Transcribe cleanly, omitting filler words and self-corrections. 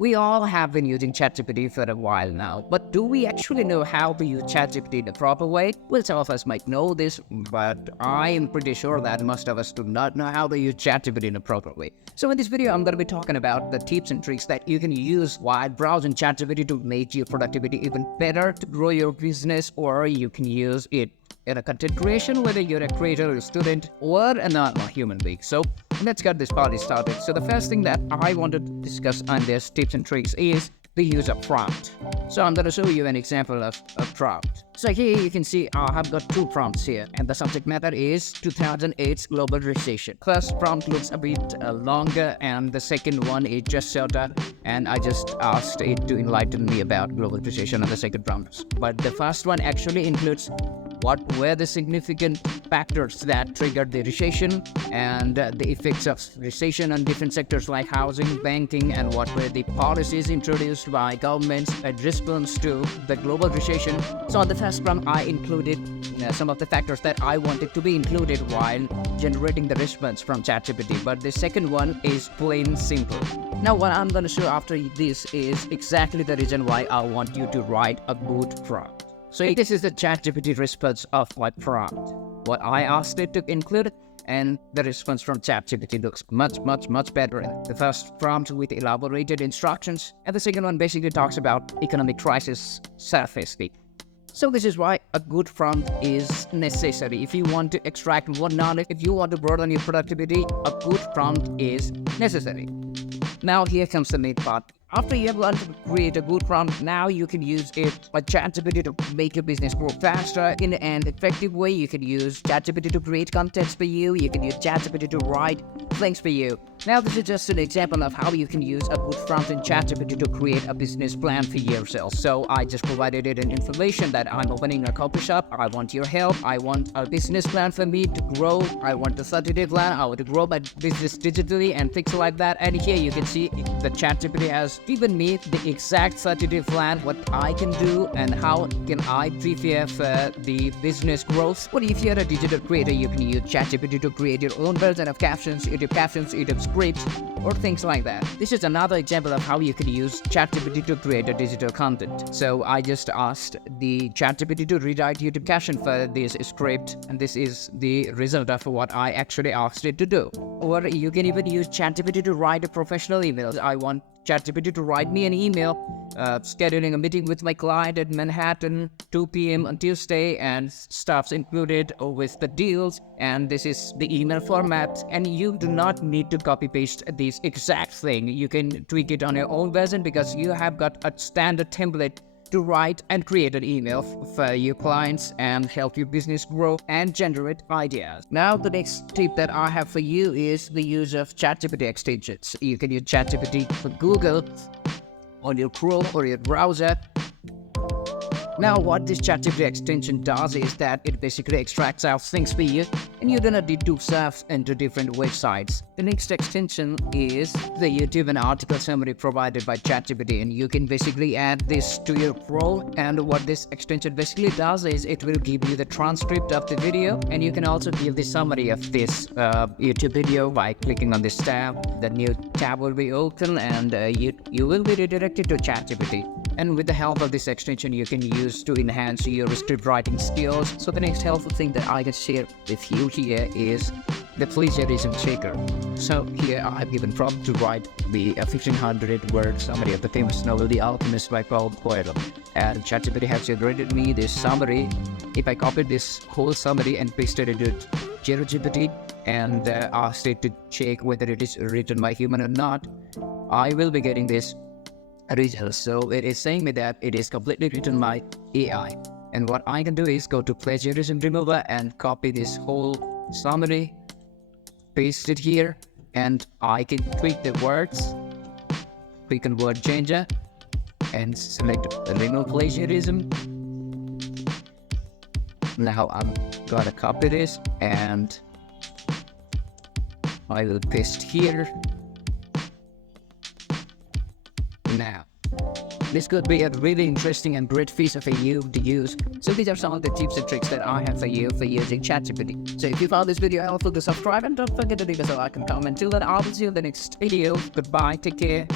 We all have been using ChatGPT for a while now, but do we actually know how to use ChatGPT in the proper way? Well, some of us might know this, but I am pretty sure that most of us do not know how to use ChatGPT in a proper way. So in this video, I'm going to be talking about the tips and tricks that you can use while browsing ChatGPT to make your productivity even better, to grow your business, or you can use it in a content creation, whether you're a creator, a student, or a normal human being. So let's get this party started. So the first thing that I want to discuss on this tips and tricks is the use of prompt. So I'm going to show you an example of a prompt. So here you can see I have got two prompts here, and the subject matter is 2008's global recession. First prompt looks a bit longer, and the second one is just shorter, and I just asked it to enlighten me about global recession on the second prompt. But the first one actually includes what were the significant factors that triggered the recession and the effects of recession on different sectors like housing, banking, and what were the policies introduced by governments in response to the global recession. So on the first prompt, I included some of the factors that I wanted to be included while generating the response from ChatGPT. But the second one is plain simple. Now what I'm going to show after this is exactly the reason why I want you to write a good prompt. So this is the ChatGPT response of my prompt. What I asked it to include, and the response from ChatGPT looks much better. The first prompt with elaborated instructions, and the second one basically talks about economic crisis surfacing. So this is why a good prompt is necessary. If you want to extract more knowledge, if you want to broaden your productivity, a good prompt is necessary. Now here comes the main part. After you have learned to create a good prompt, now you can use it by ChatGPT to make your business grow faster in an effective way. You can use ChatGPT to create contents for you. You can use ChatGPT to write things for you. Now this is just an example of how you can use a good prompt in ChatGPT to create a business plan for yourself. So I just provided it an information that I'm opening a coffee shop. I want your help. I want a business plan for me to grow. I want a 30-day plan. I want to grow my business digitally and things like that. And here you can see the ChatGPT has given me the exact 30-day plan, what I can do and how can I prepare for the business growth. But if you're a digital creator, you can use ChatGPT to create your own version of captions, YouTube scripts, or things like that. This is another example of how you can use ChatGPT to create a digital content. So I just asked the ChatGPT to rewrite YouTube caption for this script, and this is the result of what I actually asked it to do. Or you can even use ChatGPT to write a professional email. I want ChatGPT to write me an email scheduling a meeting with my client at Manhattan 2 p.m. on Tuesday, and stuff's included with the deals, and this is the email format, and you do not need to copy paste this exact thing. You can tweak it on your own version because you have got a standard template to write and create an email for your clients and help your business grow and generate ideas. Now the next tip that I have for you is the use of ChatGPT extensions. You can use ChatGPT for Google on your Chrome or your browser. Now what this ChatGPT extension does is that it basically extracts out things for you, and you do not need to surf into different websites. The next extension is the YouTube and article summary provided by ChatGPT, and you can basically add this to your Chrome, and what this extension basically does is it will give you the transcript of the video, and you can also give the summary of this YouTube video by clicking on this tab. The new tab will be open, and you will be redirected to ChatGPT. And with the help of this extension, you can use to enhance your script writing skills. So the next helpful thing that I can share with you here is the plagiarism checker. So here I have given prompt to write the 1500-word summary of the famous novel The Alchemist by Paulo Coelho. And ChatGPT has generated me this summary. If I copied this whole summary and pasted it into ChatGPT and asked it to check whether it is written by human or not, I will be getting this result. So it is saying me that it is completely written by AI. And what I can do is go to plagiarism remover and copy this whole summary, paste it here, and I can tweak the words, click on word changer, and select remove plagiarism. Now I'm gonna copy this and I will paste here. Now, this could be a really interesting and great feature for you to use. So these are some of the tips and tricks that I have for you for using ChatGPT. So if you found this video helpful, to subscribe and don't forget to leave us a like and comment. Till then, I will see you in the next video. Goodbye, take care.